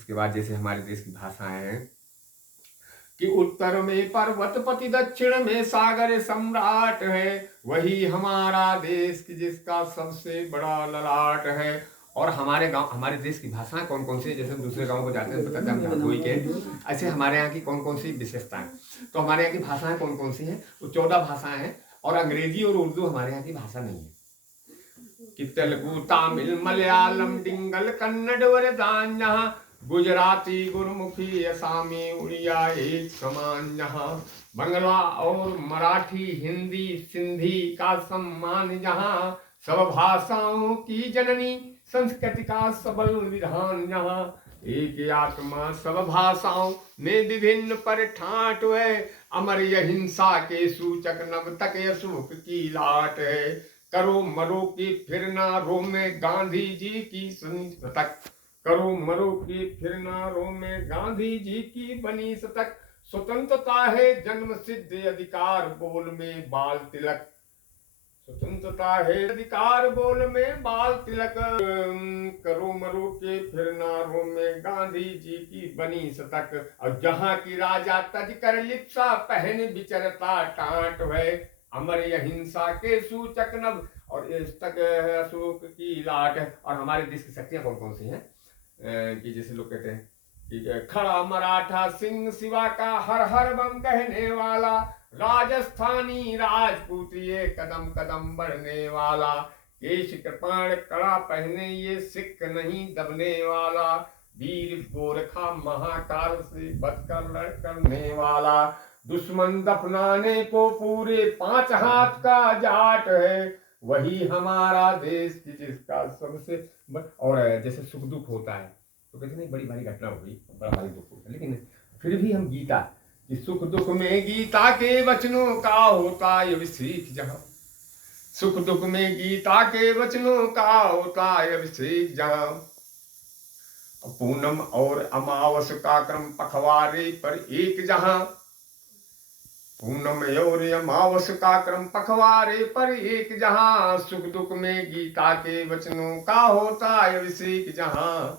इसके बाद जैसे हमारे देश की भाषाएं हैं कि उत्तर में पर्वतपति दक्षिण में सागर सम्राट है, वही हमारा देश की जिसका सबसे बड़ा ललाट है। और हमारे गांव हमारे देश की भाषाएं कौन कौन सी, जैसे हम दूसरे गांव को जाते हैं तो कहते हैं हम भदोई के, ऐसे हमारे यहाँ की कौन कौन सी विशेषताएं। तो हमारे यहाँ की भाषाएं कौन कौन सी हैं, तो 14 भाषाएं हैं। और अंग्रेजी और उर्दू हमारे यहाँ की भाषा नहीं है कि तेलुगु तमिल मलयालम डिंगल कन्नड़ वरदान, यहाँ गुजराती गुरमुखी असामी उड़िया एक समान, यहाँ बंगला और मराठी हिंदी सिंधी का सम्मान, जहाँ सब भाषाओं की जननी संस्कृति का सबल विधान, यहाँ एक आत्मा सब भाषाओं में विभिन्न पर ठाट है, अमर अहिंसा के सूचक नव तक अशोक की लाट है। करो मरो की फिर ना रो में गांधी जी की शतक, करो मरो की फिर ना रो में गांधी जी की बनी शतक, स्वतंत्रता है जन्म सिद्ध अधिकार बोल में बाल तिलक, स्वतंत्रता है अधिकार बोल में बाल तिलक, करो मरो के फिर ना रो में गांधी जी की बनी शतक। और जहां की राजा तज कर लिप्सा पहन विचरता टाट है, अमर अहिंसा के सूचक नव और इस तक अशोक की लाट है। और हमारे देश की शक्तियां कौन कौन सी हैं कि जैसे लोग कहते हैं कि खड़ा मराठा सिंह शिवा का हर हर बम कहने वाला, राजस्थानी राजपूत ये कदम कदम बढ़ने वाला, केश कृपाण कड़ा पहने ये सिख नहीं दबने वाला, वीर गोरखा महाकाल से बचकर लड़ करने वाला, दुश्मन दफनाने को पूरे 5 हाथ का जाट है, वही हमारा देश की जिसका सबसे और जैसे सुख दुख होता है तो कहते नहीं बड़ी भारी घटना हो गई, बड़ा भारी दुख होता है, लेकिन फिर भी हम गीता कि सुख दुख में गीता के वचनों का होता है अभिषेक, जहां सुख दुख में गीता के वचनों का होता है अभिषेक, जहां पूनम और अमावस का क्रम पखवारे पर एक, जहां पूनम और अमावस का क्रम पखवारे पर एक, जहां सुख दुख में गीता के वचनों का होता है अभिषेक, जहां